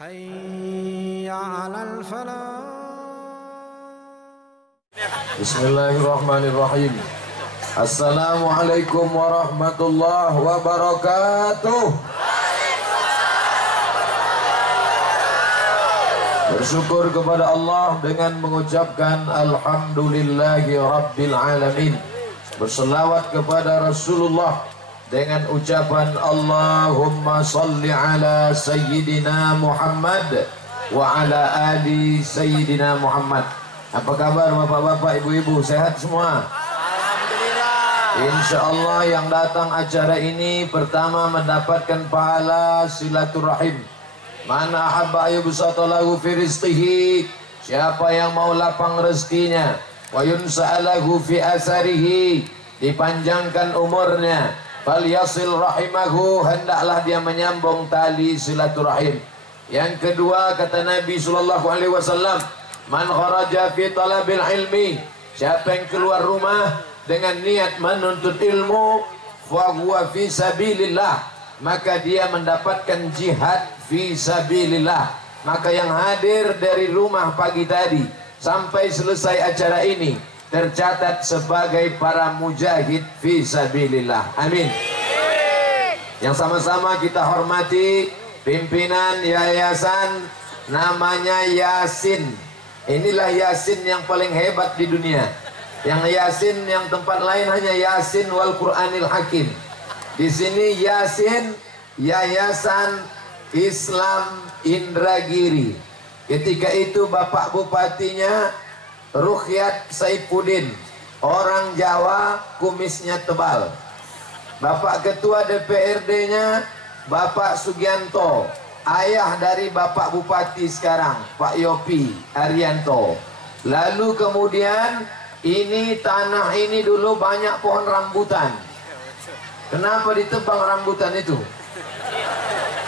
Hayya 'alal falah. Bismillahirrahmanirrahim. Assalamualaikum warahmatullahi wabarakatuh. Bersyukur kepada Allah dengan mengucapkan alhamdulillahi rabbil alamin. Berselawat kepada Rasulullah dengan ucapan Allahumma salli ala sayyidina Muhammad wa ala ali sayyidina Muhammad. Apa kabar bapak-bapak, ibu-ibu, sehat semua? Alhamdulillah. Insya Allah yang datang acara ini pertama mendapatkan pahala silaturahim. Mana habba yubsatalahu fi rizqihi, siapa yang mau lapang rezekinya, wa yunsa'alahu fi asarihi, dipanjangkan umurnya, fal yasil rahimahu, hendaklah dia menyambung tali silaturahim. Yang kedua kata Nabi sallallahu alaihi wasallam, man kharaja fi talabil ilmi, siapa yang keluar rumah dengan niat menuntut ilmu, fa huwa fi sabilillah, maka dia mendapatkan jihad fi sabilillah. Maka yang hadir dari rumah pagi tadi sampai selesai acara ini tercatat sebagai para mujahid fi sabilillah. Amin. Yang sama-sama kita hormati pimpinan yayasan namanya Yasin. Inilah Yasin yang paling hebat di dunia. Yang Yasin yang tempat lain hanya Yasin wal Qur'anil Hakim. Di sini Yasin Yayasan Islam Indragiri. Ketika itu Bapak Bupatinya Rukyat Saifuddin, orang Jawa, kumisnya tebal. Bapak Ketua DPRD-nya Bapak Sugianto, ayah dari Bapak Bupati sekarang, Pak Yopi Arianto. Lalu kemudian ini tanah ini dulu banyak pohon rambutan. Kenapa ditebang rambutan itu?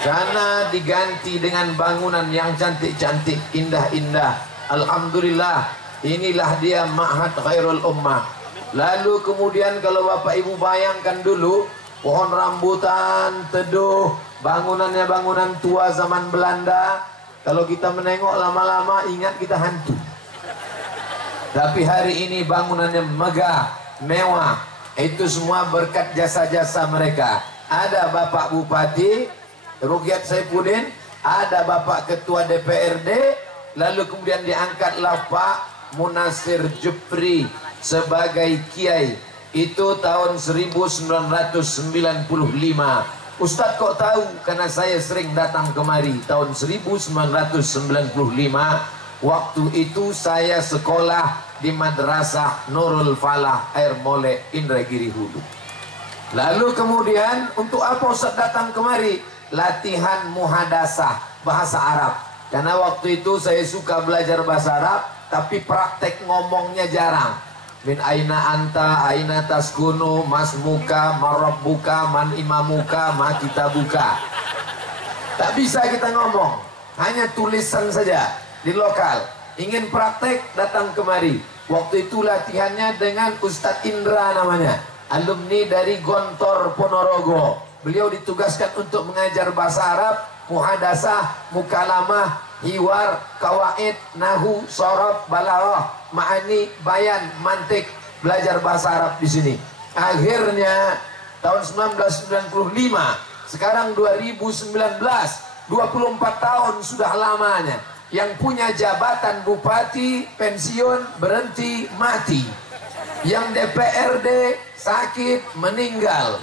Karena diganti dengan bangunan yang cantik-cantik, indah-indah. Alhamdulillah, inilah dia Ma'had Khairul Ummah. Lalu kemudian kalau Bapak Ibu bayangkan dulu, pohon rambutan, teduh, bangunannya bangunan tua zaman Belanda. Kalau kita menengok lama-lama ingat kita hantu. Tapi hari ini bangunannya megah, mewah. Itu semua berkat jasa-jasa mereka. Ada Bapak Bupati Rukyat Saifuddin, ada Bapak Ketua DPRD, lalu kemudian diangkatlah Pak Munasir Jupri sebagai kiai. Itu tahun 1995. Ustadz kok tahu? Karena saya sering datang kemari tahun 1995. Waktu itu saya sekolah di Madrasah Nurul Falah Air Mole Indragiri Hulu. Lalu kemudian untuk apa Ustadz datang kemari? Latihan muhadasah bahasa Arab. Karena waktu itu saya suka belajar bahasa Arab, tapi praktek ngomongnya jarang. Min aina anta, aina taskunu, mas muka, marabbuka, man imamuka, ma kitabuka. Tak bisa kita ngomong, hanya tulisan saja di lokal. Ingin praktek, datang kemari. Waktu itu latihannya dengan Ustadz Indra namanya, alumni dari Gontor Ponorogo. Beliau ditugaskan untuk mengajar bahasa Arab, muhadasah, mukalamah, hiwar, kawaid, nahu, sorob, balaghah, ma'ani, bayan, mantik, belajar bahasa Arab di sini. Akhirnya tahun 1995, sekarang 2019, 24 tahun sudah lamanya. Yang punya jabatan bupati pensiun, berhenti, mati. Yang DPRD sakit, meninggal.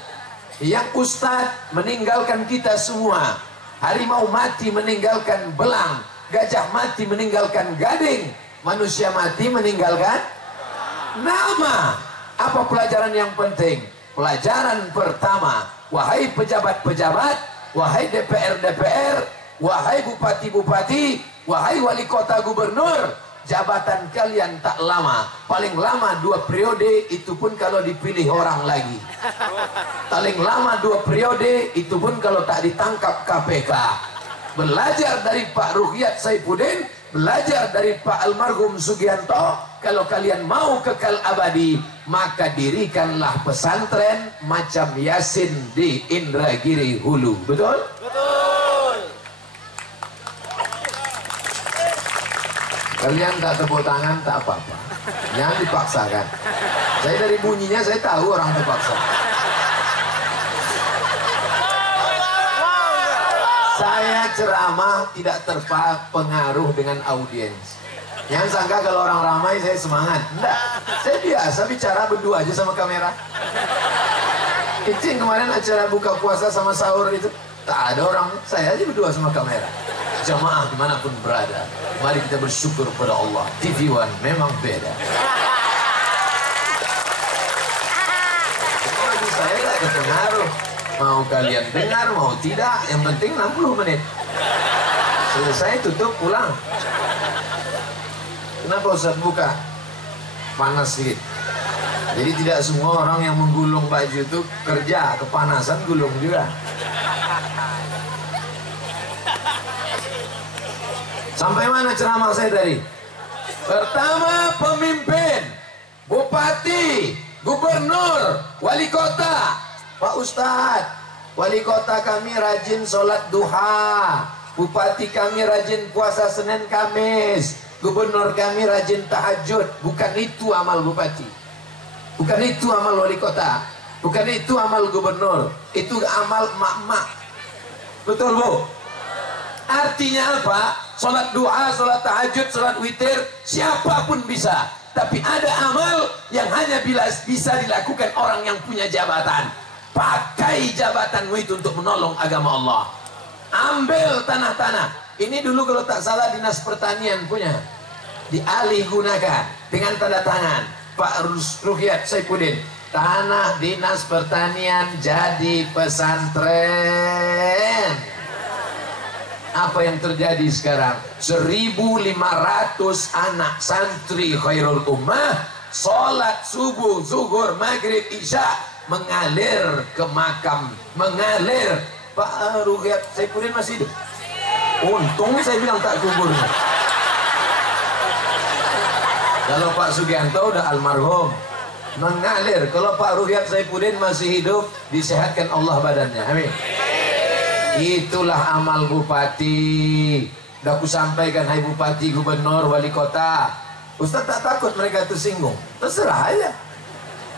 Yang ustadz meninggalkan kita semua. Harimau mati meninggalkan belang, gajah mati meninggalkan gading, manusia mati meninggalkan nama. Apa pelajaran yang penting? Pelajaran pertama, wahai pejabat-pejabat, wahai DPR-DPR, wahai bupati-bupati, wahai wali kota gubernur, jabatan kalian tak lama, paling lama 2 periode, itu pun kalau dipilih orang lagi. Paling lama 2 periode, itu pun kalau tak ditangkap KPK. Belajar dari Pak Rukyat Saifuddin, belajar dari Pak almarhum Sugianto. Kalau kalian mau kekal abadi, maka dirikanlah pesantren macam Yasin di Indragiri Hulu. Betul? Betul. Kalian tak tepuk tangan tak apa-apa, jangan dipaksakan. Saya dari bunyinya saya tahu orang terpaksa. Saya ceramah tidak terpengaruh dengan audiens. Jangan sangka kalau orang ramai saya semangat. Enggak, saya biasa bicara berdua aja sama kamera. Itu yang kemarin acara buka puasa sama sahur itu, tak ada orang, saya aja berdua sama kamera. Jamaah dimanapun berada, mari kita bersyukur pada Allah. TV One memang beda. Bagi saya tak terpengaruh. Mau kalian dengar, mau tidak, yang penting 60 menit. Selesai, tutup, pulang. Kenapa Ustaz buka? Panas sedikit. Jadi tidak semua orang yang menggulung baju itu kerja, kepanasan gulung juga. Sampai mana ceramah saya tadi? Pertama, pemimpin, bupati, gubernur, wali kota. Pak Ustadz, wali kota kami rajin sholat duha, bupati kami rajin puasa Senin Kamis, gubernur kami rajin tahajud. Bukan itu amal bupati, bukan itu amal wali kota, bukan itu amal gubernur, itu amal mak-mak. Betul Bu? Artinya apa? Sholat duha, sholat tahajud, sholat witir, siapapun bisa. Tapi ada amal yang hanya bisa dilakukan orang yang punya jabatan. Pakai jabatanmu itu untuk menolong agama Allah. Ambil tanah-tanah. Ini dulu kalau tak salah dinas pertanian punya. Dialih gunakan dengan tanda tangan Pak Ruhyat Saifuddin. Tanah dinas pertanian jadi pesantren. Apa yang terjadi sekarang? 1.500 anak santri Khairul Ummah sholat subuh, zuhur, maghrib, isya mengalir ke makam, mengalir. Pak Ruhyat Saifuddin masih hidup. Untung saya bilang tak kuburnya. Kalau Pak Sugianto udah almarhum, mengalir. Kalau Pak Ruhyat Saifuddin masih hidup, disehatkan Allah badannya. Amin. Itulah amal bupati. Udah aku sampaikan, hai bupati, gubernur, wali kota. Ustaz tak takut mereka tersinggung. Terserah aja.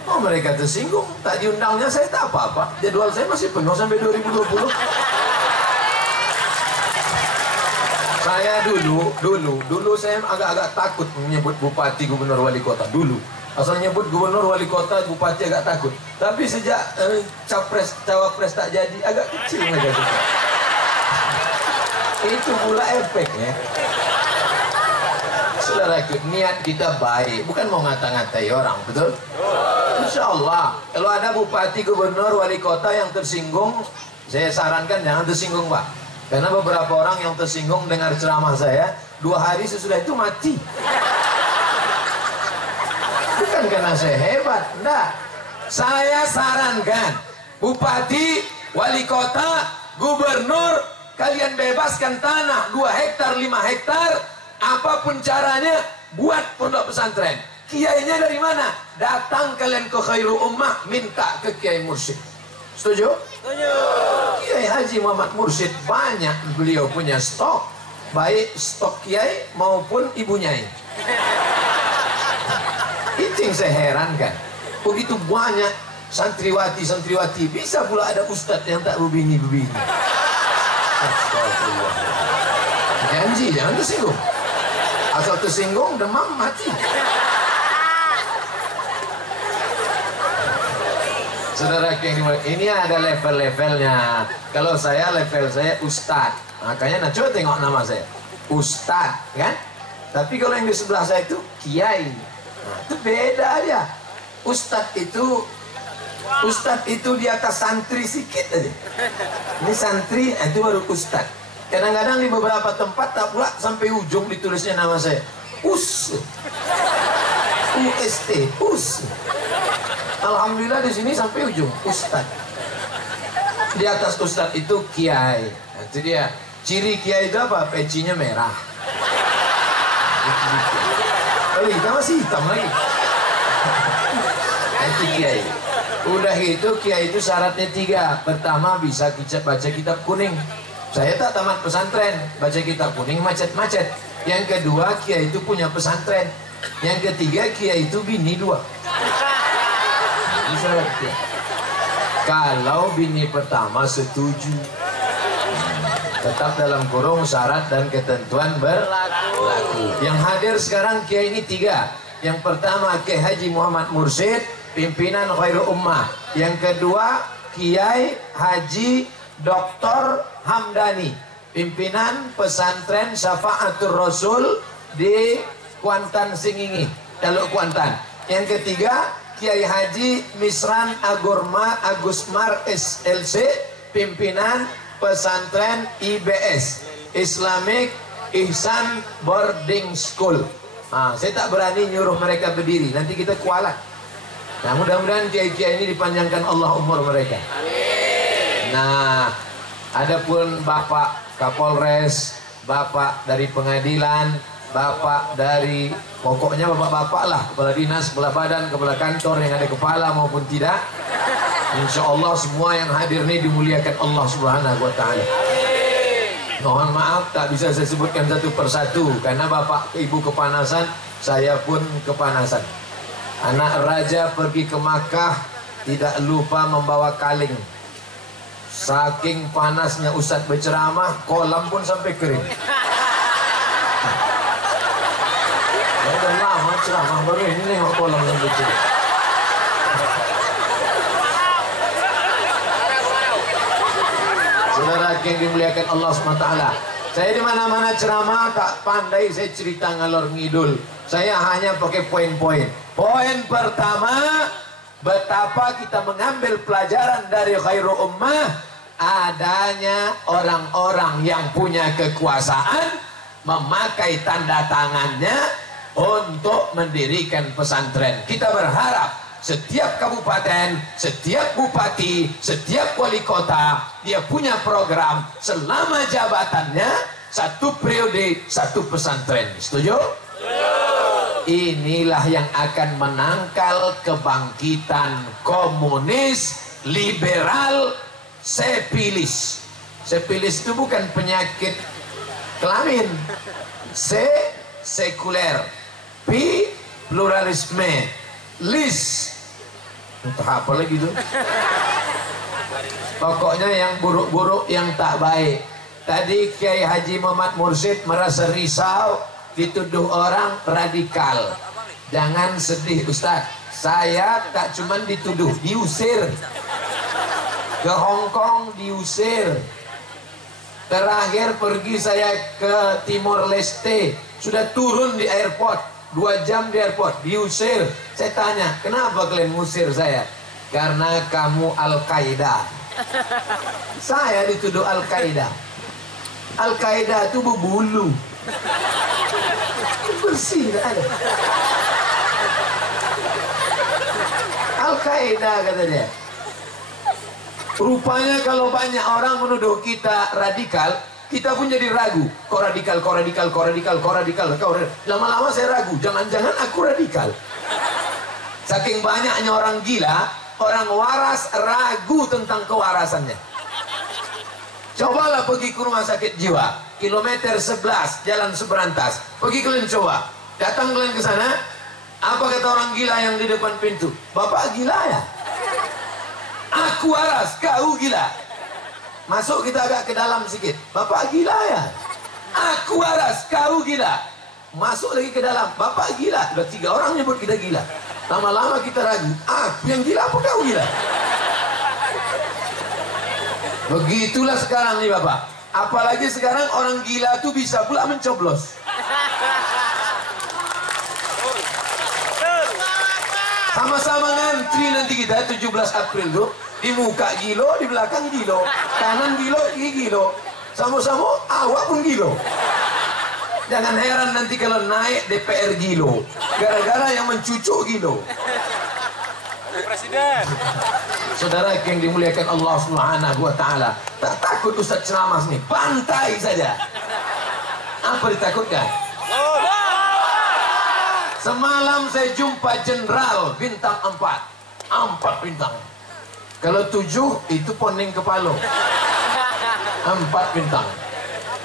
Oh mereka tersinggung, tak diundangnya saya tak apa-apa. Jadwal saya masih penuh sampai 2020. Saya dulu saya agak-agak takut menyebut bupati, gubernur, wali kota dulu. Asal nyebut gubernur, wali kota, bupati agak takut. Tapi sejak cawapres tak jadi, agak kecil mereka suka. Itu pula efeknya. Saudara, niat kita baik, bukan mau ngata-ngatai orang, betul? Insya Allah, kalau ada bupati, gubernur, wali kota yang tersinggung, saya sarankan jangan tersinggung Pak. Karena beberapa orang yang tersinggung dengar ceramah saya, 2 hari sesudah itu mati. Bukan karena saya hebat, enggak. Saya sarankan, bupati, wali kota, gubernur, kalian bebaskan tanah 2 hektar, 5 hektar, apapun caranya, buat pondok pesantren. Kiainya dari mana? Datang kalian ke Khairul Ummah, minta ke Kiai Mursyid. Setuju? Setuju. Kiai Haji Muhammad Mursyid banyak beliau punya stok, baik stok kiai maupun ibu nyai. Itu yang saya herankan. Begitu banyak santriwati bisa pula ada ustadz yang tak berbini-berbini. Astagfirullah. Janji jangan tersinggung. Asal tersinggung demam mati. Saudara yang ini ada level-levelnya. Kalau level saya ustad, makanya coba tengok nama saya ustad, kan? Tapi kalau yang di sebelah saya itu kiai, itu beda aja. Ustad itu di atas santri sedikit aja. Ini santri, itu baru ustad. Kadang-kadang di beberapa tempat tak pula sampai ujung ditulisnya nama saya UST. Alhamdulillah di sini sampai ujung ustad. Di atas ustad itu kiai. Nah, itu dia. Ciri kiai itu apa? Pecinya merah. Kalau kita masih hitam lagi. Itu kiai. Udah gitu kiai itu syaratnya 3. Pertama bisa baca kitab kuning. Saya tak tamat pesantren, baca kitab kuning macet-macet. Yang kedua, kiai itu punya pesantren. Yang ketiga, kiai itu bini 2. Kalau bini pertama setuju, tetap dalam kurung syarat dan ketentuan berlaku. Yang hadir sekarang kiai ini 3. Yang pertama Kiai Haji Muhammad Mursyid, pimpinan Khairul Ummah. Yang kedua Kiai Haji Dr. Hamdani, pimpinan pesantren Syafaatul Rasul di Kuantan Singingi, Teluk Kuantan. Yang ketiga Kiai Haji Misran Agusmar SLC, pimpinan pesantren IBS, Islamic Ihsan Boarding School. Saya tak berani nyuruh mereka berdiri, nanti kita kualat. Nah, mudah-mudahan kiai-kiai ini dipanjangkan Allah umur mereka. Amin. Nah, adapun Bapak Kapolres, Bapak dari pengadilan, Bapak dari, pokoknya bapak-bapak lah, kepala dinas, kepala badan, kepala kantor yang ada kepala maupun tidak, insya Allah semua yang hadir ini dimuliakan Allah Subhanahu wa Ta'ala. Mohon maaf tak bisa saya sebutkan satu persatu karena bapak ibu kepanasan, saya pun kepanasan. Anak raja pergi ke Makkah tidak lupa membawa kaleng. Saking panasnya Ustadz berceramah, kolam pun sampai kering. Ya udah lama ceramah, baru ini nengok kolam sampai kering. Saudara yang dimuliakan Allah SWT, saya di mana-mana ceramah tak pandai saya cerita ngalor ngidul. Saya hanya pakai poin-poin. Poin pertama, betapa kita mengambil pelajaran dari Khairul Ummah, adanya orang-orang yang punya kekuasaan memakai tanda tangannya untuk mendirikan pesantren. Kita berharap setiap kabupaten, setiap bupati, setiap wali kota, dia punya program selama jabatannya 1 periode 1 pesantren. Setuju? Inilah yang akan menangkal kebangkitan komunis, liberal, sepilis. Sepilis itu bukan penyakit kelamin. C, sekuler. P, pluralisme. Lis, entah apa lagi tuh. Pokoknya yang buruk-buruk, yang tak baik. Tadi Kiai Haji Muhammad Mursyid merasa risau dituduh orang radikal. Jangan sedih Ustaz, saya tak cuman dituduh, diusir. Ke Hong Kong diusir. Terakhir pergi saya ke Timor Leste, sudah turun di airport, 2 jam di airport, diusir. Saya tanya, kenapa kalian ngusir saya? Karena kamu Al-Qaeda. Saya dituduh Al-Qaeda. Al-Qaeda itu berbulu, bersih tidak ada. Al-Qaeda kata dia. Rupanya kalau banyak orang menuduh kita radikal, kita pun jadi ragu. Kok radikal, kok radikal, kok radikal, kok radikal, kok radikal. Lama-lama saya ragu, jangan-jangan aku radikal. Saking banyaknya orang gila, orang waras ragu tentang kewarasannya. Cobalah pergi ke rumah sakit jiwa, kilometer 11, jalan Seberantas. Pergi kalian coba, datang kalian ke sana. Apa kata orang gila yang di depan pintu? Bapak gila ya? Aku waras, kau gila. Masuk kita agak ke dalam sedikit. Bapak gila ya? Aku waras, kau gila. Masuk lagi ke dalam. Bapak gila. Udah 3 orang nyebut kita gila. Lama-lama kita ragu. Aku yang gila apa kau gila? Begitulah sekarang nih Bapak. Apalagi sekarang orang gila tuh bisa pula mencoblos. Sama-sama ngantri nanti kita 17 April tuh. Di muka gilo, di belakang gilo, kanan gilo, kiri gilo, sama-sama awak pun gilo. Jangan heran nanti kalau naik DPR gilo, gara-gara yang mencucuk gilo. Presiden. Saudara yang dimuliakan Allah Subhanahu wa Ta'ala, tak takut Ustaz ceramah nih, pantai saja. Apa ditakutkan? Semalam saya jumpa jenderal bintang 4 bintang. Kalau 7 itu poning kepala. 4 bintang.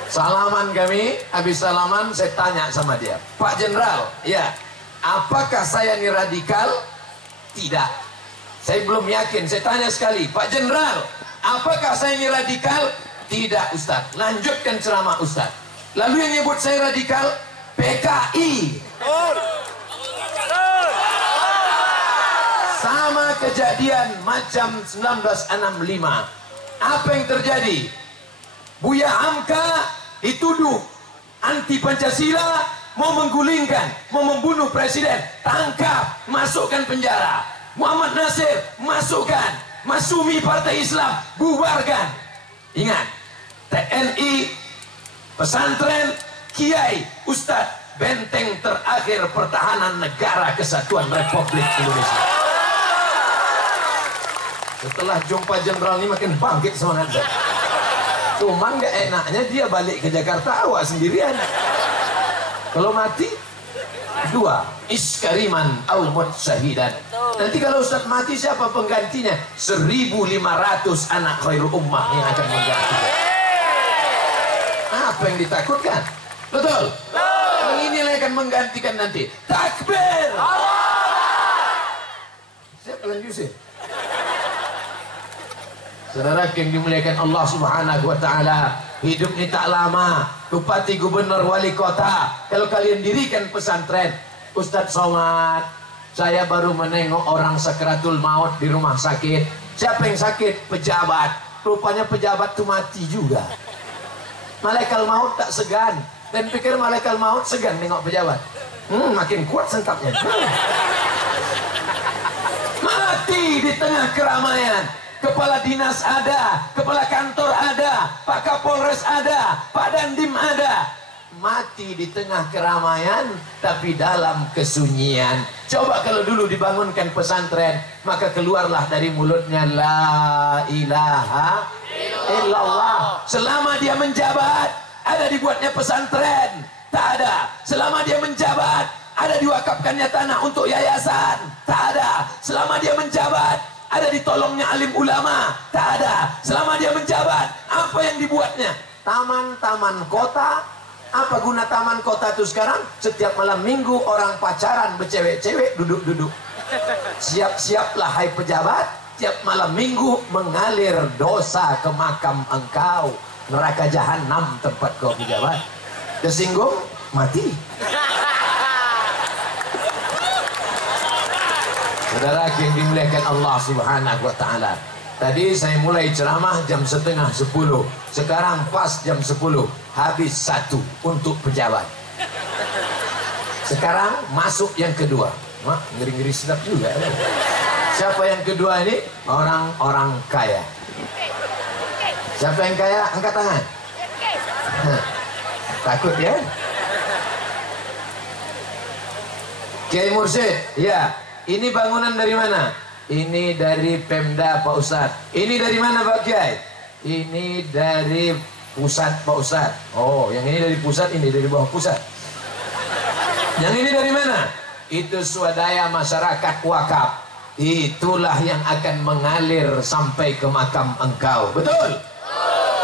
Salaman kami, habis salaman saya tanya sama dia, Pak Jenderal, ya, apakah saya ini radikal? Tidak. Saya belum yakin, saya tanya sekali, Pak Jenderal, apakah saya ini radikal? Tidak, Ustaz. Lanjutkan ceramah Ustaz. Lalu yang nyebut saya radikal, PKI. Sama kejadian macam 1965. Apa yang terjadi? Buya Hamka dituduh anti Pancasila, mau menggulingkan, mau membunuh presiden, tangkap, masukkan penjara. Muhammad Nasir masukkan, Masumi Partai Islam bubarkan. Ingat, TNI, pesantren, kiai, ustadz, benteng terakhir pertahanan negara kesatuan Republik Indonesia. Setelah jumpa jenderal ini makin bangkit semangat saya. Cuma nggak enaknya dia balik ke Jakarta awak sendirian. Kalau mati 2 iskariman al syahidan. Nanti kalau Ustaz mati siapa penggantinya? 1.500 anak khairul ummah yang akan menggantinya. Apa yang ditakutkan? Betul? Yang inilah yang akan menggantikan nanti. Takbir! Siapa yang diusir? Saudara yang dimuliakan Allah Subhanahu wa taala, hidup ini tak lama. Bupati, gubernur, wali kota, kalau kalian dirikan pesantren, Ustadz Somad, saya baru menengok orang sakratul maut di rumah sakit. Siapa yang sakit? Pejabat. Rupanya pejabat itu mati juga. Malaikat maut tak segan. Dan pikir malaikat maut segan nengok pejabat. Makin kuat sentapnya. Mati di tengah keramaian. Kepala dinas ada, kepala kantor ada, Pak Kapolres ada, Pak Dandim ada. Mati di tengah keramaian, tapi dalam kesunyian. Coba kalau dulu dibangunkan pesantren, maka keluarlah dari mulutnya la ilaha illallah. Selama dia menjabat, ada dibuatnya pesantren? Tak ada. Selama dia menjabat, ada diwakafkannya tanah untuk yayasan? Tak ada. Selama dia menjabat, ada ditolongnya alim ulama? Tak ada. Selama dia menjabat, apa yang dibuatnya? Taman-taman kota. Apa guna taman kota itu sekarang? Setiap malam minggu orang pacaran bercewek-cewek duduk-duduk. Siap-siaplah hai pejabat, tiap malam minggu mengalir dosa ke makam engkau. Neraka jahanam tempat kau pejabat. Tersinggung, mati. Saudara yang dimuliakan Allah Subhanahu wa taala. Tadi saya mulai ceramah jam 9:30. Sekarang pas jam 10, habis 1 untuk pejabat. Sekarang masuk yang kedua. Wah, ngeri-ngeri sedap juga. Siapa yang kedua ini? Orang-orang kaya. Siapa yang kaya? Angkat tangan. Takut ya? Kiai Mursyid, ya. Ini bangunan dari mana? Ini dari Pemda Pak Ustadz. Ini dari mana Pak Kiai? Ini dari pusat Pak Ustadz. Oh, yang ini dari pusat, ini dari bawah pusat. Yang ini dari mana? Itu swadaya masyarakat wakaf. Itulah yang akan mengalir sampai ke makam engkau. Betul?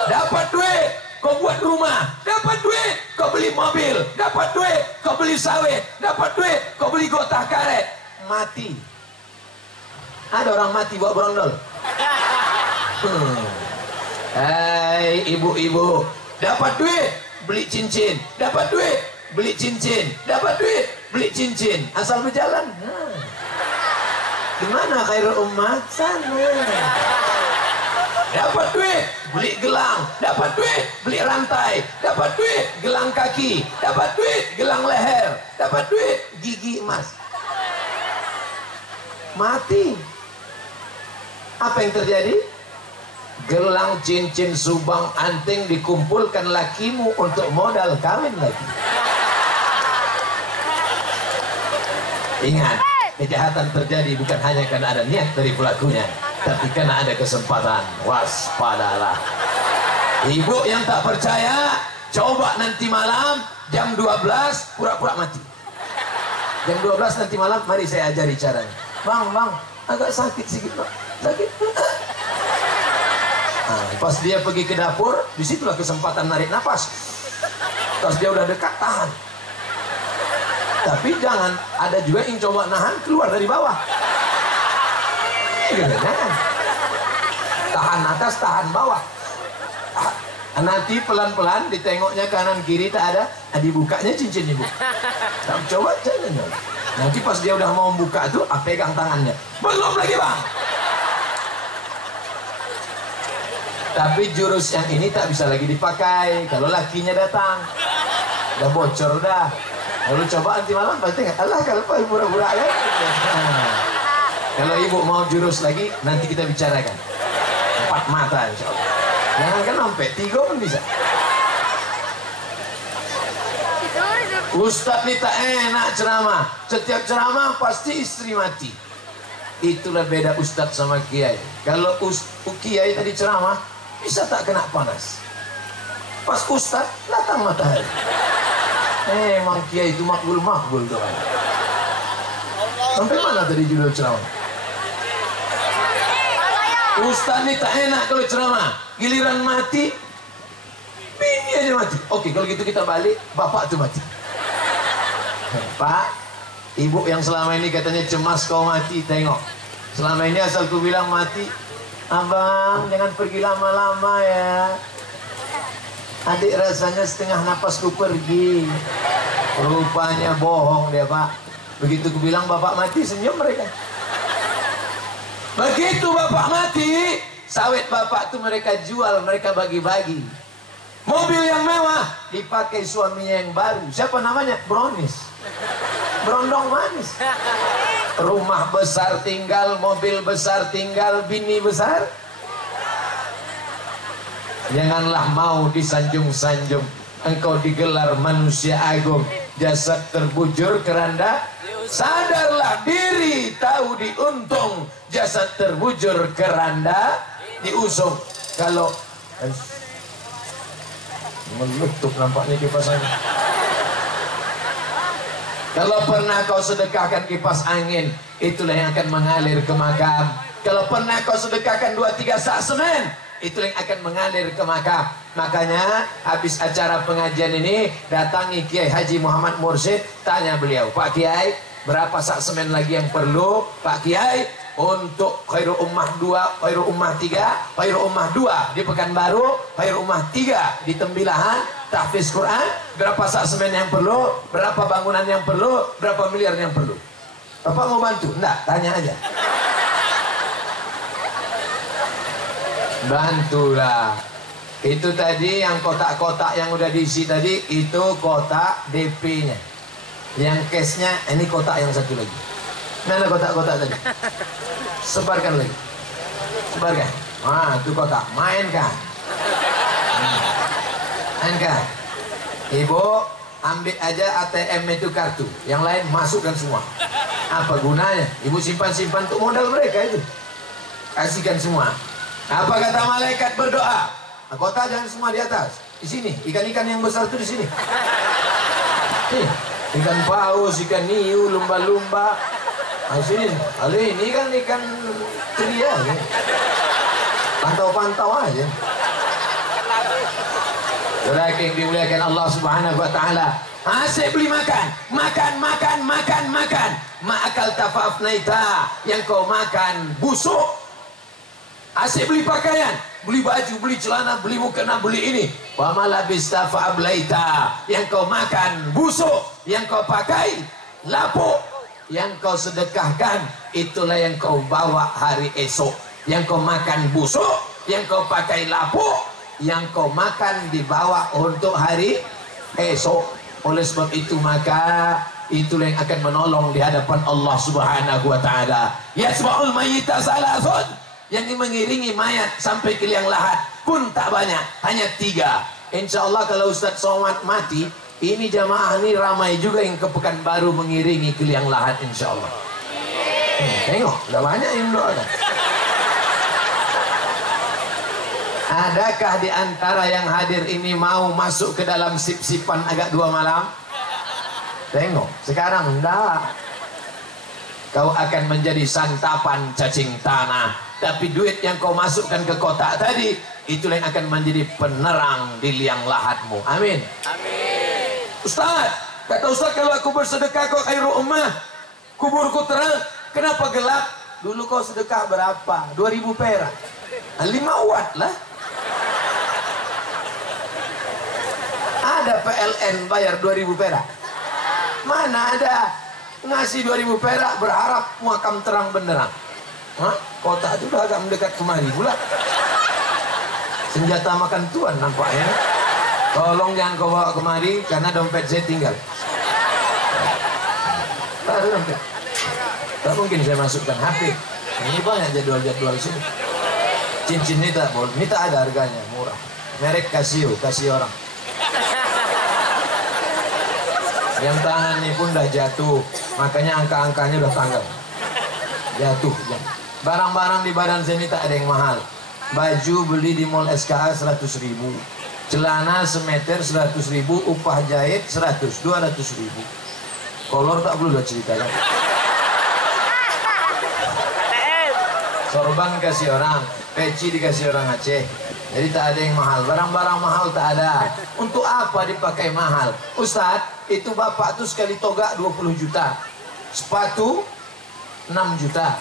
Dapat duit, kau buat rumah. Dapat duit, kau beli mobil. Dapat duit, kau beli sawit. Dapat duit, kau beli gotah karet. Mati. Ada orang mati bawa berondol. Hai ibu-ibu, dapat duit beli cincin, dapat duit beli cincin, dapat duit beli cincin, asal berjalan. Di mana khairul ummah? Sana. Dapat duit beli gelang, dapat duit beli rantai, dapat duit gelang kaki, dapat duit gelang leher, dapat duit gigi emas. Mati. Apa yang terjadi? Gelang, cincin, subang, anting dikumpulkan lakimu untuk modal kawin lagi. Ingat, kejahatan terjadi bukan hanya karena ada niat dari pelakunya, tapi karena ada kesempatan. Waspadalah. Ibu yang tak percaya, coba nanti malam jam 12 pura-pura mati. Jam 12 nanti malam, mari saya ajari caranya. Bang, agak sakit sedikit, Bang. Sakit. Nah, pas dia pergi ke dapur, disitulah kesempatan narik napas. Pas dia udah dekat, tahan. Tapi jangan, ada juga yang coba nahan keluar dari bawah. Jangan. Tahan atas, tahan bawah. Nanti pelan-pelan ditengoknya kanan kiri tak ada, dibukanya cincin ibu. Coba jangan. Nanti pas dia udah mau buka tuh, pegang tangannya. Belum lagi bang. Tapi jurus yang ini tak bisa lagi dipakai kalau lakinya datang. Udah bocor dah. Lalu coba nanti malam pasti nggak. Allah kalau pura-pura ya. Nah, kalau ibu mau jurus lagi, nanti kita bicarakan. 4 mata insya Allah. Jangan kan sampai 3 pun bisa. Ustadz ini tak enak ceramah. Setiap ceramah pasti istri mati. Itulah beda ustadz sama kiai. Kalau kiai tadi ceramah, bisa tak kena panas. Pas ustadz, datang matahari. Emang kiai itu makbul tuh. Sampai mana tadi judul ceramah? Ustadz ini tak enak kalau ceramah. Giliran mati, bini aja mati. Oke, kalau gitu kita balik, bapak tuh mati. Pak, ibu yang selama ini katanya cemas kau mati, tengok. Selama ini asal ku bilang mati, abang jangan pergi lama-lama ya. Adik rasanya setengah napasku pergi. Rupanya bohong dia pak. Begitu ku bilang bapak mati, senyum mereka. Begitu bapak mati, sawit bapak tuh mereka jual, mereka bagi-bagi. Mobil yang mewah dipakai suaminya yang baru. Siapa namanya? Bronis. Berondong manis. Rumah besar tinggal, mobil besar tinggal, bini besar. Janganlah mau disanjung-sanjung. Engkau digelar manusia agung, jasad terbujur keranda. Sadarlah diri, tahu diuntung, jasad terbujur keranda diusung. Kalau meletup nampaknya kipasannya. Kalau pernah kau sedekahkan kipas angin, itulah yang akan mengalir ke makam. Kalau pernah kau sedekahkan 2-3 sak semen, itulah yang akan mengalir ke makam. Makanya habis acara pengajian ini, datangi Kiai Haji Muhammad Mursyid, tanya beliau, Pak Kiai, berapa sak semen lagi yang perlu? Pak Kiai, untuk Khairul Ummah 2, Khairul Ummah 3, Khairul Ummah 2 di Pekanbaru, Khairul Ummah 3 di Tembilahan, tahfiz Quran, berapa sak semen yang perlu, berapa bangunan yang perlu, berapa miliar yang perlu. Bapak mau bantu? Enggak, tanya aja. Bantulah. Itu tadi yang kotak-kotak yang udah diisi tadi, itu kotak DP-nya. Yang cashnya, ini kotak yang satu lagi. Mana kotak-kotak tadi? Sebarkan lagi. Sebarkan. Wah, itu kotak. Mainkan. Mainkan. Ibu, ambil aja ATM itu kartu. Yang lain masukkan semua. Apa gunanya? Ibu simpan-simpan untuk modal mereka itu. Kasihkan semua. Apa kata malaikat berdoa? Kotak jangan semua di atas. Di sini. Ikan-ikan yang besar itu di sini. Ikan paus, ikan hiu, lumba-lumba. Nah, sini. Lalu ini kan ikan ceria. Ya. Pantau-pantau aja. Saudara yang dimuliakan Allah Subhanahu wa taala. Asyik beli makan. Makan. Ma'akal tafafnaita. Yang kau makan busuk. Asyik beli pakaian, beli baju, beli celana, beli mukena, beli ini. Wa malabista fa'ablaita. Yang kau makan busuk, yang kau pakai lapuk, yang kau sedekahkan, itulah yang kau bawa hari esok. Yang kau makan busuk, yang kau pakai lapuk, yang kau makan dibawa untuk hari esok. Oleh sebab itu maka itulah yang akan menolong di hadapan Allah Subhanahu wa taala. Yasma'ul mayyita salasun. Yang mengiringi mayat sampai ke liang lahat pun tak banyak, hanya 3. Insya Allah kalau Ustadz Somad mati, ini jamaah ini ramai juga yang ke Pekanbaru mengiringi ke liang lahat insya Allah. Tengok, udah banyak yang doa. Adakah di antara yang hadir ini mau masuk ke dalam sip-sipan agak 2 malam? Tengok, sekarang enggak. Kau akan menjadi santapan cacing tanah. Tapi duit yang kau masukkan ke kotak tadi, itulah yang akan menjadi penerang di liang lahatmu. Amin. Amin. Ustaz, kata Ustaz, kalau aku bersedekah kau khairu ummah, kuburku terang, kenapa gelap? Dulu kau sedekah berapa? 2000 perak. 5 watt lah. Ada PLN bayar 2000 perak? Mana ada? Ngasih 2000 perak berharap makam terang benderang. Hah? Kota itu udah agak mendekat kemari pula. Senjata makan tuan nampaknya. Tolong jangan kau bawa kemari karena dompet saya tinggal. Tak ada dompet. Tak mungkin saya masukkan HP. Ini banyak jadwal-jadwal sini. Cincin ini tak boleh. Ini tak ada harganya, murah. Merek Casio, kasih orang. Yang tangan ini pun dah jatuh, makanya angka-angkanya udah tanggal. Jatuh. Barang-barang di badan saya ini tak ada yang mahal. Baju beli di mall SKA 100.000, celana semeter 100.000, upah jahit 200.000. Kolor tak perlu dah ceritakan. Sorban kasih orang, peci dikasih orang Aceh. Jadi tak ada yang mahal. Barang-barang mahal tak ada. Untuk apa dipakai mahal? Ustadz, itu bapak tuh sekali togak 20 juta. Sepatu 6 juta.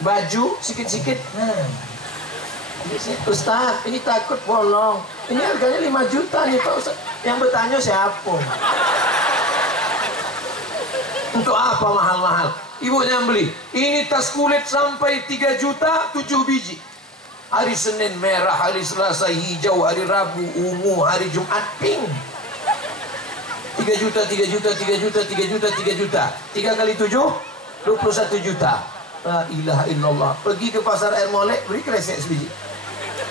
Baju sikit-sikit. Ustadz, ini takut bolong. Ini harganya 5 juta nih Pak Ustadz. Yang bertanya siapa? Untuk apa mahal-mahal? Ibunya yang beli. Ini tas kulit sampai 3 juta 7 biji. Hari Senin merah, hari Selasa hijau, hari Rabu ungu, hari Jumat pink. 3 juta, 3 juta, 3 juta, 3 juta, 3 juta. 3 kali 7, 21 juta. La ilaha illallah. Pergi ke pasar air molek, beri kresek sebiji.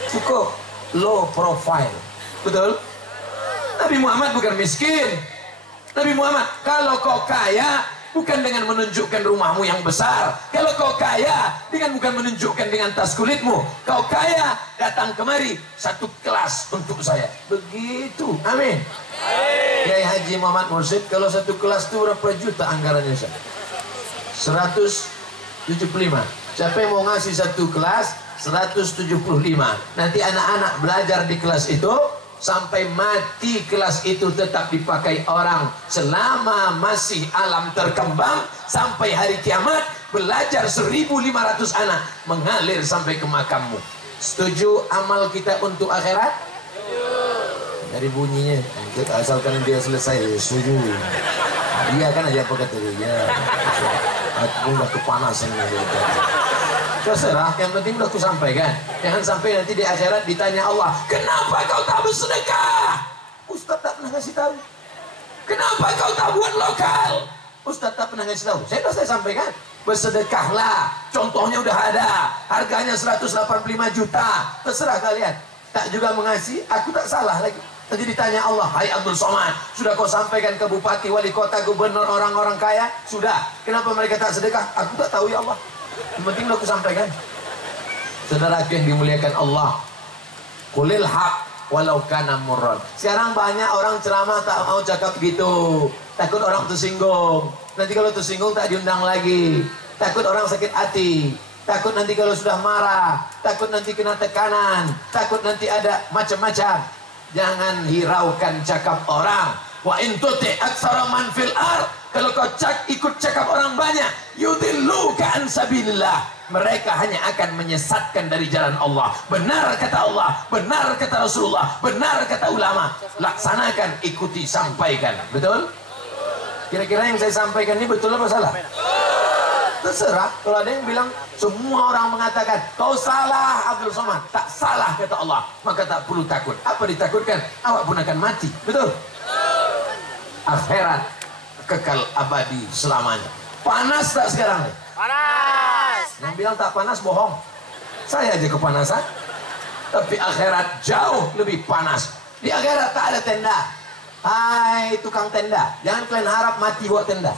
Cukup. Low profile. Betul? Nabi Muhammad bukan miskin. Nabi Muhammad, kalau kau kaya, bukan dengan menunjukkan rumahmu yang besar. Kalau kau kaya, bukan menunjukkan dengan tas kulitmu. Kau kaya, datang kemari, satu kelas untuk saya. Begitu. Amin. Kiai Haji Muhammad Mursyid, kalau satu kelas itu berapa juta anggarannya? 175. Siapa yang mau ngasih satu kelas? 175. Nanti anak-anak belajar di kelas itu sampai mati, kelas itu tetap dipakai orang selama masih alam terkembang, sampai hari kiamat belajar 1.500 anak mengalir sampai ke makammu. Setuju amal kita untuk akhirat? Dari bunyinya, asalkan dia selesai, setuju. Iya kan aja apa kata dia? Aku udah kepanasan gitu. Terserah, yang penting udah aku sampaikan. Jangan sampai nanti di akhirat ditanya Allah, kenapa kau tak bersedekah? Ustaz tak pernah ngasih tahu. Kenapa kau tak buat lokal? Ustaz tak pernah ngasih tahu. Saya sampaikan, bersedekahlah. Contohnya udah ada. Harganya 185 juta. Terserah kalian. Tak juga mengasih, aku tak salah lagi. Nanti ditanya Allah, hai Abdul Somad, sudah kau sampaikan ke bupati, wali kota, gubernur, orang-orang kaya? Sudah. Kenapa mereka tak sedekah? Aku tak tahu ya Allah. Yang penting aku sampaikan. Saudara yang dimuliakan Allah, qulil haq walau kana murran. Sekarang banyak orang ceramah tak mau cakap gitu, takut orang tersinggung. Nanti kalau tersinggung tak diundang lagi. Takut orang sakit hati. Takut nanti kalau sudah marah. Takut nanti kena tekanan. Takut nanti ada macam-macam. Jangan hiraukan cakap orang. Wa in tuti aktsara man fil ard. Kalau kau ikut cakap orang banyak, yudilluka an sabilillah. Mereka hanya akan menyesatkan dari jalan Allah. Benar kata Allah, benar kata Rasulullah, benar kata ulama. Laksanakan, ikuti, sampaikan. Betul? Kira-kira yang saya sampaikan ini betul apa salah? Terserah. Kalau ada yang bilang, semua orang mengatakan kau salah Abdul Somad. Tak salah kata Allah, maka tak perlu takut. Apa ditakutkan? Awak pun akan mati. Betul? Akhirat kekal abadi selamanya. Panas tak sekarang? Panas. Yang bilang tak panas bohong. Saya aja kepanasan. Tapi akhirat jauh lebih panas. Di akhirat tak ada tenda. Hai tukang tenda, jangan kalian harap mati buat tenda.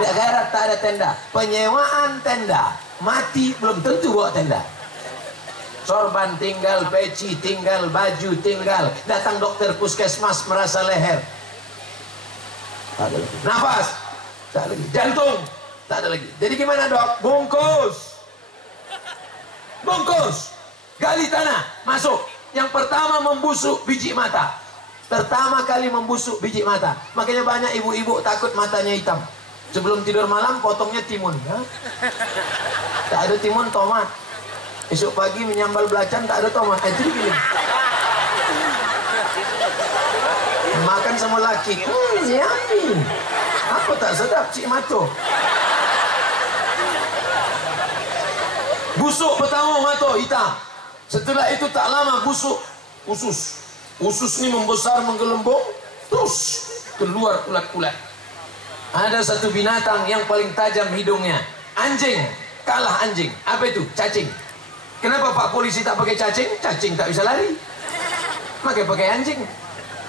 Di akhirat tak ada tenda. Penyewaan tenda, mati belum tentu buat tenda. Sorban tinggal, peci tinggal, baju tinggal. Datang dokter puskesmas merasa leher. Tak ada lagi. Nafas, tak ada lagi. Jantung, tak ada lagi. Jadi gimana dok? Bungkus. bungkus, gali tanah, masuk. Yang pertama membusuk biji mata. Pertama kali membusuk biji mata. Makanya banyak ibu-ibu takut matanya hitam. Sebelum tidur malam potongnya timun. Tak ada timun, tomat. Esok pagi menyambal belacan, tak ada tomat. Itu gini. Makan sama laki. Yummy. Apa tak sedap cik mato. Busuk pertama mata hitam. Setelah itu tak lama busuk usus. Usus ini membesar menggelembung, terus keluar ulat-ulat. Ada satu binatang yang paling tajam hidungnya. Anjing, kalah anjing. Apa itu? Cacing. Kenapa Pak Polisi tak pakai cacing? Cacing tak bisa lari. Maka pakai anjing.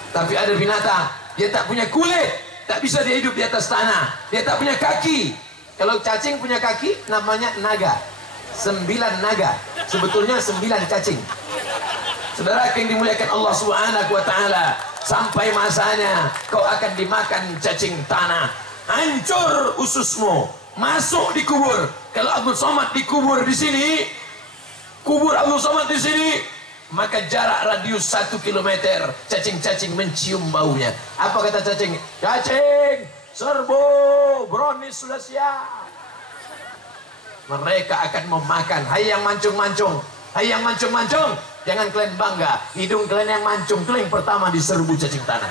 Tapi ada binatang, dia tak punya kulit, tak bisa dia hidup di atas tanah. Dia tak punya kaki. Kalau cacing punya kaki, namanya naga. 9 naga. Sebetulnya 9 cacing. Saudara yang dimuliakan Allah Subhanahu wa taala, sampai masanya kau akan dimakan cacing tanah. Hancur ususmu, masuk di kubur. Kalau Abdul Somad dikubur di sini, kubur Abdul Somad di sini, maka jarak radius 1 kilometer cacing-cacing mencium baunya. Apa kata cacing? Cacing, serbu, brownies sudah siap. Mereka akan memakan. Hai yang mancung-mancung, hai yang mancung-mancung, jangan kalian bangga, hidung kalian yang mancung, kalian yang pertama diserbu cacing tanah.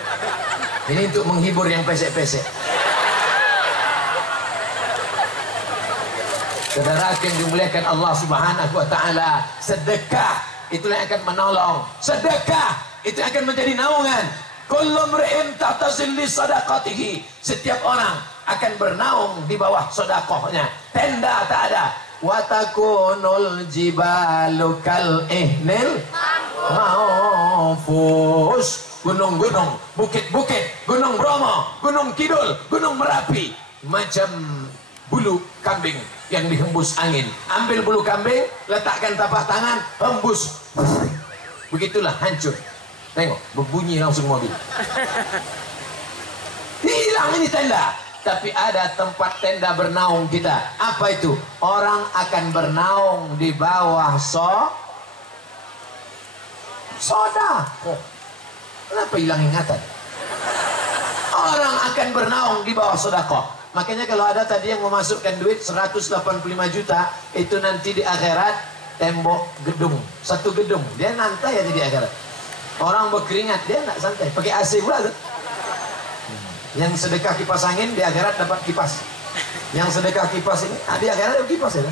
Ini untuk menghibur yang pesek-pesek. Saudara yang dimuliakan Allah Subhanahu wa taala, sedekah itulah yang akan menolong. Sedekah itu akan menjadi naungan. Kullu mri'in tahta zilli sadaqatihi. Setiap orang akan bernaung di bawah sedekahnya. Tenda tak ada. Wa takunul jibalu kal ihnil mahfuz. Gunung-gunung, bukit-bukit, Gunung Bromo, Gunung Kidul, Gunung Merapi, macam bulu kambing yang dihembus angin. Ambil bulu kambing, letakkan tapak tangan, hembus. Begitulah hancur. Tengok, berbunyi langsung mobil. Hilang ini tenda. Tapi ada tempat tenda bernaung kita. Apa itu? Orang akan bernaung di bawah soda. Oh, kenapa hilang ingatan? Orang akan bernaung di bawah sedekah. Makanya kalau ada tadi yang memasukkan duit 185 juta, itu nanti di akhirat tembok gedung, satu gedung, dia nantai aja di akhirat. Orang berkeringat, dia nak santai, pakai AC pula tuh. Yang sedekah kipas angin di akhirat dapat kipas. Yang sedekah kipas ini, di akhirat ada kipas ya.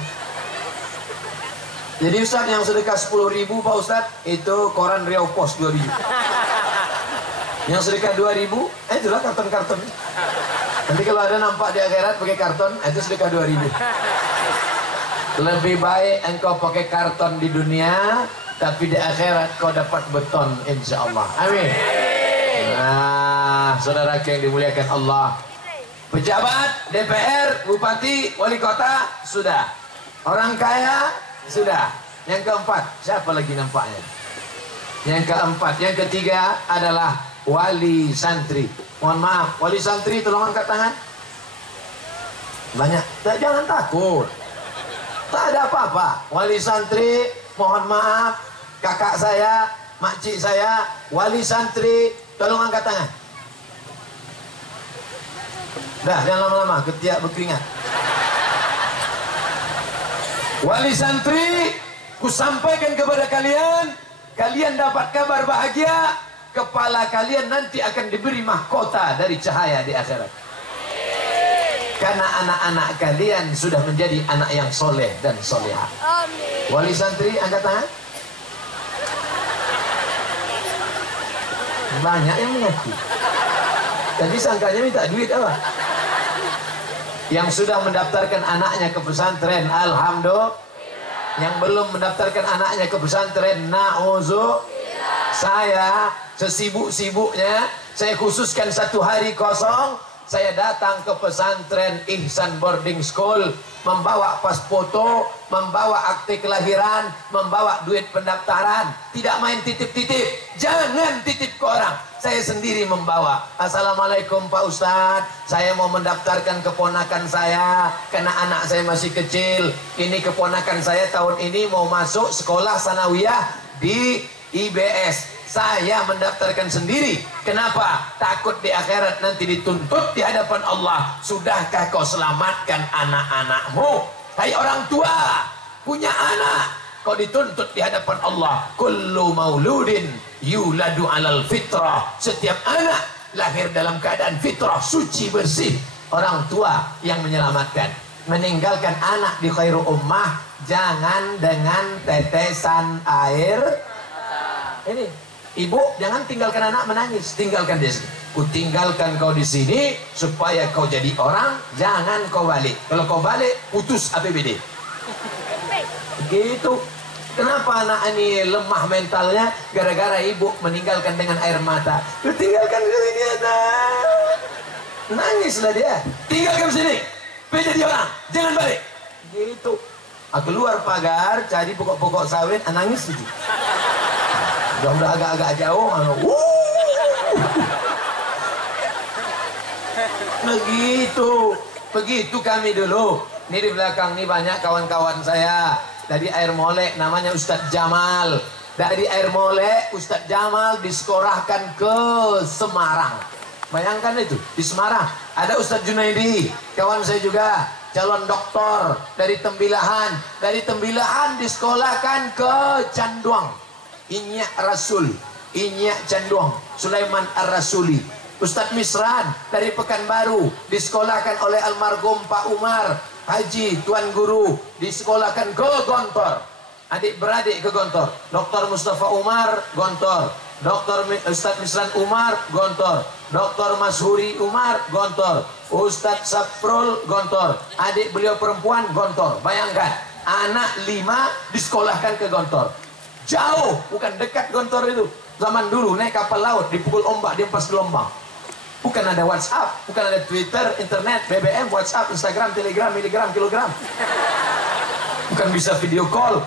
Jadi Ustaz yang sedekah 10.000 Pak Ustaz, itu koran Riau Pos 2 biji. Yang sedekah 2.000, itulah karton-karton. Nanti kalau ada nampak di akhirat pakai karton, itu sedekah 2.000. Lebih baik engkau pakai karton di dunia, tapi di akhirat kau dapat beton, insya Allah. Amin. Nah, saudara yang dimuliakan Allah, pejabat, DPR, bupati, wali kota, sudah. Orang kaya, sudah. Yang keempat, siapa lagi nampaknya? Yang keempat, yang ketiga adalah wali santri. Mohon maaf, wali santri tolong angkat tangan. Banyak, jangan takut. Tak ada apa-apa. Wali santri, mohon maaf, kakak saya, makcik saya, wali santri, tolong angkat tangan. Dah, jangan lama-lama, ketiak berkeringat. Wali santri, ku sampaikan kepada kalian, kalian dapat kabar bahagia, kepala kalian nanti akan diberi mahkota dari cahaya di akhirat. Karena anak-anak kalian sudah menjadi anak yang soleh dan soleha. Wali santri, angkat tangan. Banyak yang mengerti. Tadi sangkanya minta duit apa? Yang sudah mendaftarkan anaknya ke pesantren, alhamdulillah. Yang belum mendaftarkan anaknya ke pesantren, na'udzubillah. Saya sesibuk-sibuknya, saya khususkan 1 hari kosong, saya datang ke pesantren Ihsan Boarding School, membawa pas foto, membawa akte kelahiran, membawa duit pendaftaran. Tidak main titip-titip. Jangan titip ke orang. saya sendiri membawa. Assalamualaikum Pak Ustadz, saya mau mendaftarkan keponakan saya karena anak saya masih kecil. Ini keponakan saya tahun ini mau masuk sekolah sanawiyah di IBS. Saya mendaftarkan sendiri. Kenapa? Takut di akhirat nanti dituntut di hadapan Allah. Sudahkah kau selamatkan anak-anakmu? Hai orang tua, punya anak, kau dituntut di hadapan Allah. Kullu mauludin yuladu alal fitrah. Setiap anak lahir dalam keadaan fitrah, suci, bersih. Orang tua yang menyelamatkan. Meninggalkan anak di khairu ummah jangan dengan tetesan air. Ini ibu, jangan tinggalkan anak menangis, tinggalkan dia. Ku tinggalkan kau di sini supaya kau jadi orang, jangan kau balik. Kalau kau balik, putus APBD. Gitu. Kenapa anak ini lemah mentalnya? Gara-gara ibu meninggalkan dengan air mata. Ku tinggalkan ke sini anak. Nangislah dia. Tinggalkan sini. Supaya jadi orang, jangan balik. Gitu. Aku keluar pagar, cari pokok-pokok sawit, nangis gitu. Udah agak-agak jauh, begitu kami dulu. Ini di belakang nih banyak kawan-kawan saya dari Air Molek, namanya Ustadz Jamal. Dari Air Molek, Ustadz Jamal disekolahkan ke Semarang. Bayangkan itu, di Semarang ada Ustadz Junaidi, kawan saya juga, calon doktor dari Tembilahan. Dari Tembilahan disekolahkan ke Canduang. Inyak Rasul, Inyak Canduang, Sulaiman Ar-Rasuli. Ustadz Misran dari Pekanbaru disekolahkan oleh almarhum Pak Umar Haji Tuan Guru, disekolahkan ke Gontor. Adik beradik ke Gontor. Dr. Mustafa Umar Gontor, Ustadz Misran Umar Gontor, Dr. Mashuri Umar Gontor, Ustadz Saprul Gontor, adik beliau perempuan Gontor. Bayangkan, anak 5 disekolahkan ke Gontor. Jauh, bukan dekat Gontor itu. Zaman dulu naik kapal laut, dipukul ombak, dia pas gelombang. Bukan ada WhatsApp, bukan ada Twitter, internet, BBM, WhatsApp, Instagram, Telegram, miligram, kilogram. Bukan bisa video call.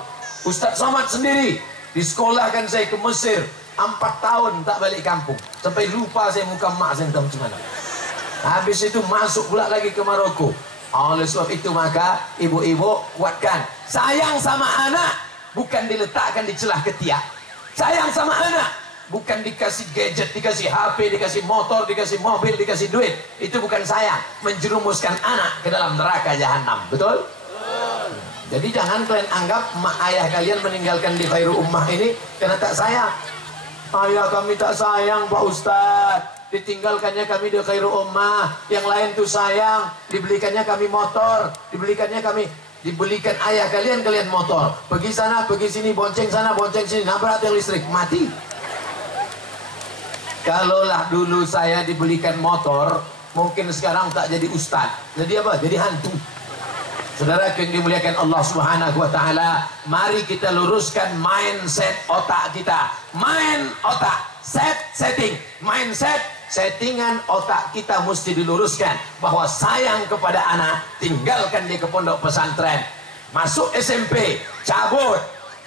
Ustadz Somad sendiri disekolahkan saya ke Mesir 4 tahun tak balik kampung, sampai lupa saya muka mak saya entah macam mana. Habis itu masuk pula lagi ke Maroko. Oleh sebab itu maka ibu-ibu kuatkan sayang sama anak. Bukan diletakkan di celah ketiak. Sayang sama anak bukan dikasih gadget, dikasih HP, dikasih motor, dikasih mobil, dikasih duit. Itu bukan sayang. Menjerumuskan anak ke dalam neraka jahanam. Betul? Jadi jangan kalian anggap mak ayah kalian meninggalkan di khairu ummah ini karena tak sayang. Ayah kami tak sayang Pak Ustadz, ditinggalkannya kami di khairu ummah. Yang lain tuh sayang, dibelikannya kami motor, dibelikan ayah kalian motor, pergi sana pergi sini, bonceng sana bonceng sini, nabrak yang listrik, mati. Kalaulah dulu saya dibelikan motor, mungkin sekarang tak jadi ustaz, jadi apa? Jadi hantu. Saudara yang dimuliakan Allah Subhanahu wa taala, mari kita luruskan mindset otak kita. Setting mindset, settingan otak kita mesti diluruskan bahwa sayang kepada anak, tinggalkan dia ke pondok pesantren. Masuk SMP, cabut,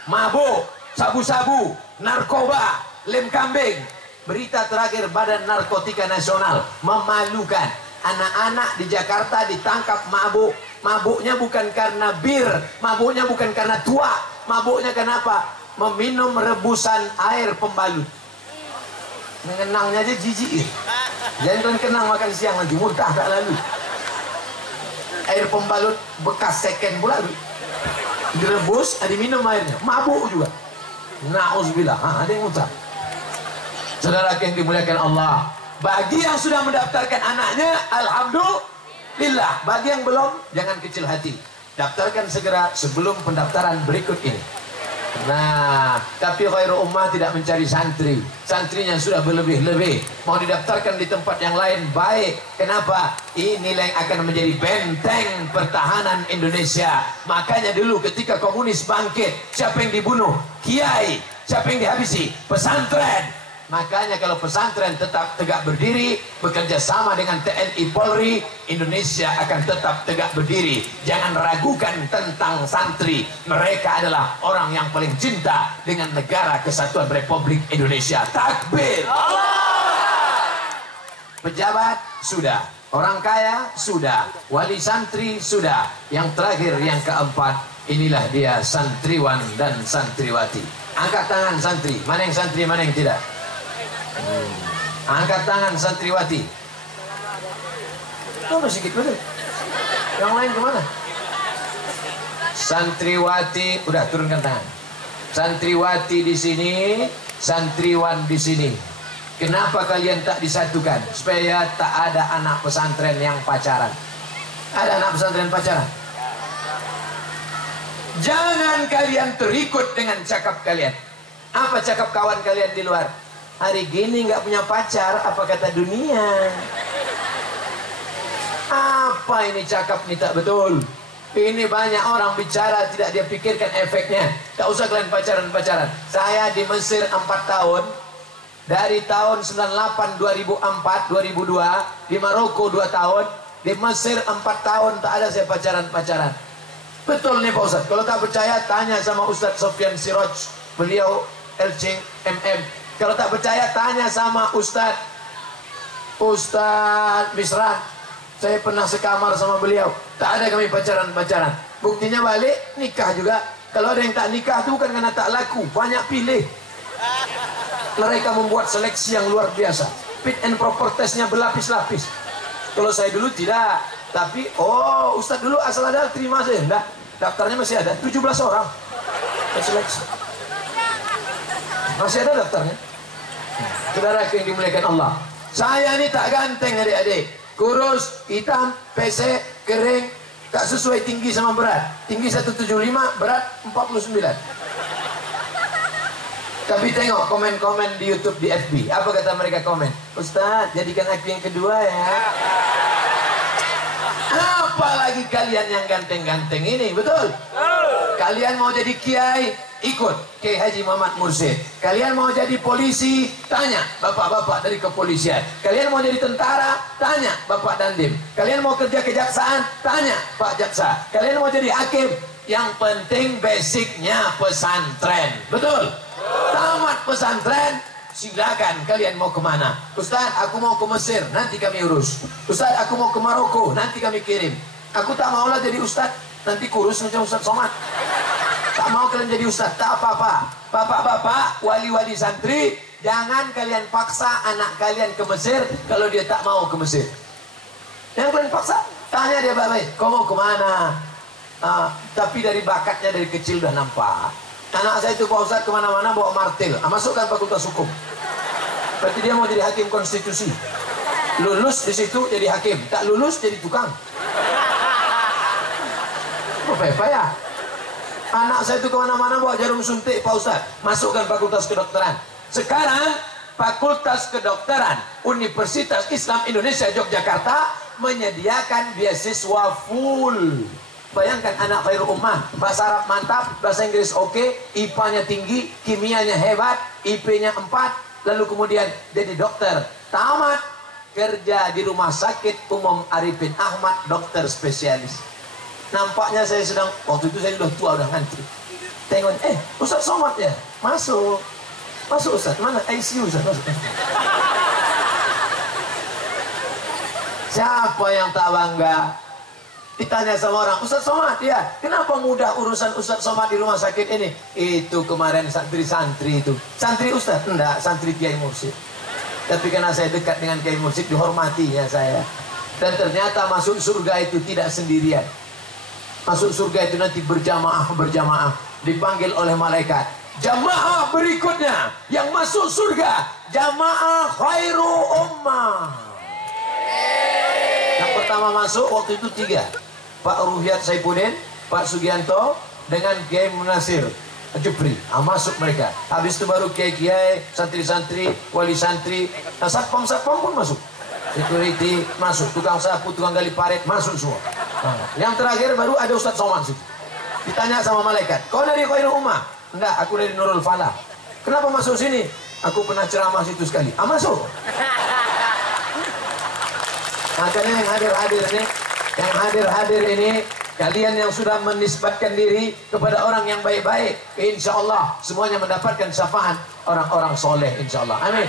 mabuk, sabu-sabu, narkoba, lem kambing. Berita terakhir Badan Narkotika Nasional memalukan. Anak-anak di Jakarta ditangkap mabuk. Mabuknya bukan karena bir, mabuknya bukan karena tua, mabuknya kenapa? Meminum rebusan air pembalut. Mengenangnya aja jijik. Jangan kenang makan siang lagi, muntah tak lalu. Air pembalut bekas second pula. Direbus, diminum airnya, mabuk juga. Na'udzubillah, ada yang muntah. Saudara yang dimuliakan Allah, bagi yang sudah mendaftarkan anaknya, alhamdulillah. Bagi yang belum, jangan kecil hati. Daftarkan segera sebelum pendaftaran berikut ini. Nah, tapi khairu ummah tidak mencari santri. Santrinya sudah berlebih-lebih. Mau didaftarkan di tempat yang lain, baik. Kenapa? Inilah yang akan menjadi benteng pertahanan Indonesia. Makanya dulu ketika komunis bangkit, siapa yang dibunuh? Kiai. Siapa yang dihabisi? Pesantren. Makanya kalau pesantren tetap tegak berdiri, bekerja sama dengan TNI Polri, Indonesia akan tetap tegak berdiri. Jangan ragukan tentang santri. Mereka adalah orang yang paling cinta dengan negara kesatuan Republik Indonesia. Takbir! Allah! pejabat sudah, orang kaya sudah, wali santri sudah. Yang terakhir, yang keempat, inilah dia santriwan dan santriwati. Angkat tangan santri, mana yang santri, mana yang tidak? Angkat tangan santriwati. Turun sedikit betul. Yang lain kemana? Santriwati, udah turunkan tangan. Santriwati di sini, santriwan di sini. Kenapa kalian tak disatukan? Supaya tak ada anak pesantren yang pacaran. Ada anak pesantren pacaran? Jangan kalian terikut dengan cakap kalian. Apa cakap kawan kalian di luar? Hari gini nggak punya pacar, apa kata dunia? Apa ini cakap ini tak betul? Ini banyak orang bicara tidak dia pikirkan efeknya. Tak usah kalian pacaran-pacaran. Saya di Mesir 4 tahun. Dari tahun 98, 2004, 2002. Di Maroko 2 tahun. Di Mesir 4 tahun tak ada saya pacaran-pacaran. Betul nih Pak Ustadz. Kalau tak percaya tanya sama Ustadz Sofyan Siroj. Beliau LC MM. Kalau tak percaya tanya sama Ustadz Misran. Saya pernah sekamar sama beliau. Tak ada kami pacaran-pacaran. Buktinya balik nikah juga. Kalau ada yang tak nikah itu bukan karena tak laku, banyak pilih. Mereka membuat seleksi yang luar biasa. Fit and proper testnya berlapis-lapis. Kalau saya dulu tidak. Tapi, Ustadz dulu asal ada terima saja. Enggak, daftarnya masih ada 17 orang. Seleksi. Masih ada daftarnya. Saudara yang dimuliakan Allah. Saya ini tak ganteng adik-adik. Kurus, hitam, pesek, kering, tak sesuai tinggi sama berat. Tinggi 175, berat 49. Tapi tengok komen-komen di YouTube, di FB. Apa kata mereka komen? Ustadz, jadikan aku yang kedua ya. Apalagi kalian yang ganteng-ganteng ini, betul? Kalian mau jadi kiai, ikut Kiai Haji Muhammad Mursyid. Kalian mau jadi polisi, tanya bapak-bapak dari kepolisian. Kalian mau jadi tentara, tanya Bapak Dandim. Kalian mau kerja kejaksaan, tanya Pak Jaksa. Kalian mau jadi hakim, yang penting basicnya pesantren, betul? Tamat pesantren, silakan kalian mau kemana. Ustadz, aku mau ke Mesir, nanti kami urus. Ustadz, aku mau ke Maroko, nanti kami kirim. Aku tak maulah jadi ustadz, nanti kurus macam Ustadz Somad. Tak mau kalian jadi ustadz, tak apa-apa. Bapak-bapak, wali-wali santri, jangan kalian paksa anak kalian ke Mesir kalau dia tak mau ke Mesir. Jangan kalian paksa, tanya dia baik-baik, kau mau kemana? Tapi dari bakatnya dari kecil udah nampak. Anak saya itu Pak Ustadz kemana-mana bawa martil. Masukkan fakultas hukum. Berarti dia mau jadi hakim konstitusi. Lulus di situ jadi hakim, tak lulus jadi tukang. Apa ya? Anak saya itu kemana-mana bawa jarum suntik Pak Ustadz. Masukkan fakultas kedokteran. Sekarang fakultas kedokteran Universitas Islam Indonesia Yogyakarta menyediakan beasiswa full. Bayangkan anak Khairul Ummah, bahasa Arab mantap, bahasa Inggris oke, IPA-nya tinggi, kimianya hebat, IP-nya 4, lalu kemudian jadi dokter. Tamat, kerja di Rumah Sakit Umum Arifin Ahmad, dokter spesialis. Nampaknya saya sedang, waktu itu saya sudah tua, udah ngantri. Tengok, Ustadz Somad ya? Masuk. Masuk Ustadz, mana? ICU Ustadz, masuk. Siapa yang tak bangga? Ditanya sama orang, Ustadz Somad ya, kenapa mudah urusan Ustadz Somad di rumah sakit ini? Itu kemarin santri-santri itu. Santri Ustadz? Enggak, santri Kiai Mursyid. Tapi karena saya dekat dengan Kiai Mursyid, dihormatinya saya. Dan ternyata masuk surga itu tidak sendirian. Masuk surga itu nanti berjamaah, dipanggil oleh malaikat. Jamaah berikutnya yang masuk surga, jamaah khairu ummah. Yang pertama masuk waktu itu 3, Pak Ruhyat Saifuddin, Pak Sugianto, dengan Kiai Munasir Jupri. Masuk mereka. Habis itu baru kiai-kiai, santri-santri, wali santri, satpam-satpam pun masuk. Security masuk, tukang sapu, tukang gali parit masuk semua. Yang terakhir baru ada Ustadz Somad situ. Ditanya sama malaikat, kau dari Khairul Ummah? Enggak, aku dari Nurul Falah. Kenapa masuk sini? Aku pernah ceramah situ sekali. Masuk. Makanya yang hadir ini, kalian yang sudah menisbatkan diri kepada orang yang baik-baik, insya Allah semuanya mendapatkan syafaat orang-orang soleh, insya Allah. Amin.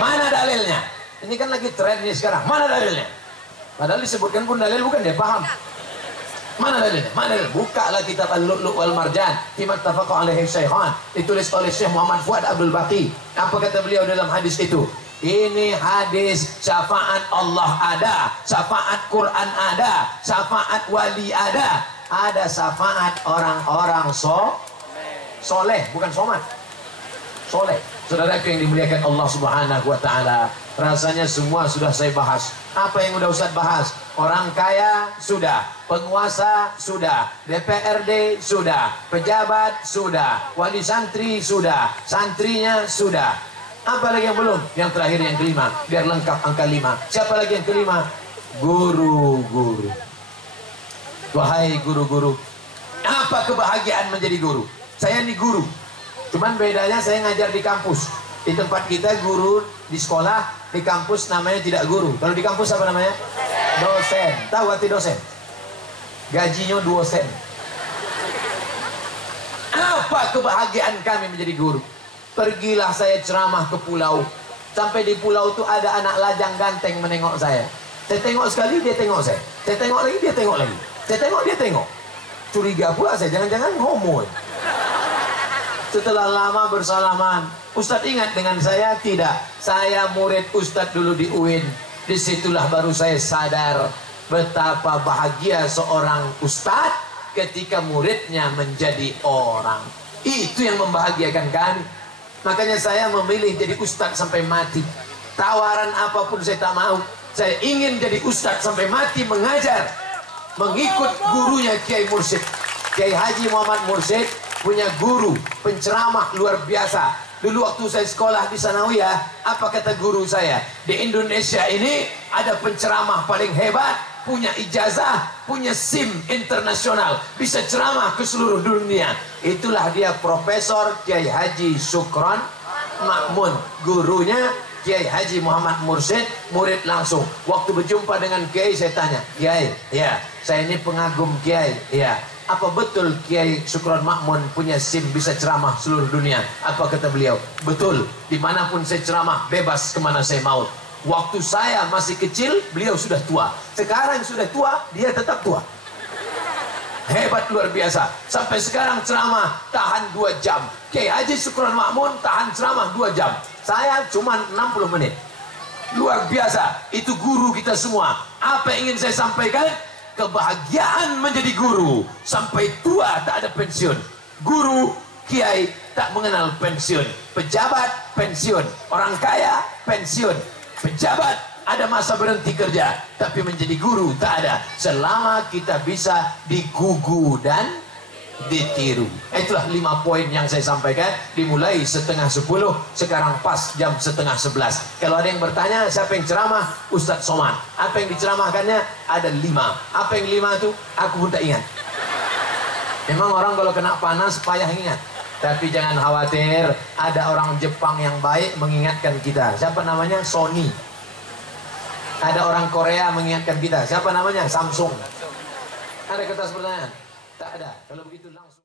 Mana dalilnya? Ini kan lagi tren ini sekarang. Mana dalilnya? Padahal disebutkan pun dalil bukan dia paham. Mana dalilnya? Mana dalil? Bukalah kitab Al-Lu'lu' wal Marjan Fima Tafaqa alaihi Syaikhan, ditulis oleh Syekh Muhammad Fuad Abdul Baqi. Apa kata beliau dalam hadis itu? Ini hadis syafaat Allah ada, syafaat Quran ada, syafaat wali ada syafaat orang-orang soleh, bukan somat, soleh. Saudaraku yang dimuliakan Allah Subhanahu wa taala, rasanya semua sudah saya bahas. Apa yang udah Ustaz bahas? Orang kaya sudah, penguasa sudah, DPRD sudah, pejabat sudah, wali santri sudah, santrinya sudah. Apa lagi yang belum? Yang terakhir, yang kelima, biar lengkap angka 5. Siapa lagi yang kelima? Guru-guru. Wahai guru-guru, apa kebahagiaan menjadi guru? Saya ini guru. Cuman bedanya saya ngajar di kampus. Di tempat kita guru di sekolah, di kampus namanya tidak guru. Kalau di kampus apa namanya? Dosen. Tahu arti dosen? Gajinya 2 sen. Apa kebahagiaan kami menjadi guru? Pergilah saya ceramah ke pulau. Sampai di pulau itu ada anak lajang ganteng menengok saya. Saya tengok sekali, dia tengok saya. Saya tengok lagi, dia tengok lagi. Saya tengok, dia tengok. Curiga pula saya, jangan-jangan homo. Setelah lama bersalaman, Ustadz ingat dengan saya? Tidak. Saya murid Ustadz dulu di UIN. Disitulah baru saya sadar betapa bahagia seorang Ustadz ketika muridnya menjadi orang. Itu yang membahagiakan kami. Makanya saya memilih jadi Ustadz sampai mati. Tawaran apapun saya tak mau. Saya ingin jadi Ustadz sampai mati mengajar, mengikut gurunya Kiai Mursyid. Kiai Haji Muhammad Mursyid punya guru penceramah luar biasa. Dulu waktu saya sekolah di Sanawiyah, apa kata guru saya? Di Indonesia ini ada penceramah paling hebat, punya ijazah, punya SIM internasional, bisa ceramah ke seluruh dunia. Itulah dia Profesor Kiai Haji Sukron Makmun. Gurunya Kiai Haji Muhammad Mursyid, murid langsung. Waktu berjumpa dengan Kiai, saya tanya, Kiai, ya, saya ini pengagum Kiai, ya. Apa betul Kiai Sukron Makmun punya SIM bisa ceramah seluruh dunia? Apa kata beliau? Betul. Dimanapun saya ceramah, bebas kemana saya mau. Waktu saya masih kecil, beliau sudah tua. Sekarang sudah tua, dia tetap tua. Hebat luar biasa. Sampai sekarang ceramah tahan 2 jam. Kiai Haji Sukron Makmun tahan ceramah 2 jam. Saya cuma 60 menit. Luar biasa. Itu guru kita semua. Apa yang ingin saya sampaikan? Kebahagiaan menjadi guru. Sampai tua tak ada pensiun. Guru, kiai tak mengenal pensiun. Pejabat, pensiun. Orang kaya, pensiun. Pejabat ada masa berhenti kerja. Tapi menjadi guru tak ada. Selama kita bisa digugu dan ditiru. Itulah 5 poin yang saya sampaikan. Dimulai 9:30, sekarang pas jam 10:30. Kalau ada yang bertanya siapa yang ceramah, Ustadz Somad. Apa yang diceramahkannya? Ada 5. Apa yang 5 itu? Aku pun tak ingat. Memang orang kalau kena panas payah ingat. Tapi jangan khawatir, ada orang Jepang yang baik mengingatkan kita. Siapa namanya? Sony. Ada orang Korea mengingatkan kita. Siapa namanya? Samsung. Ada kertas pertanyaan? Tak ada. Kalau begitu langsung.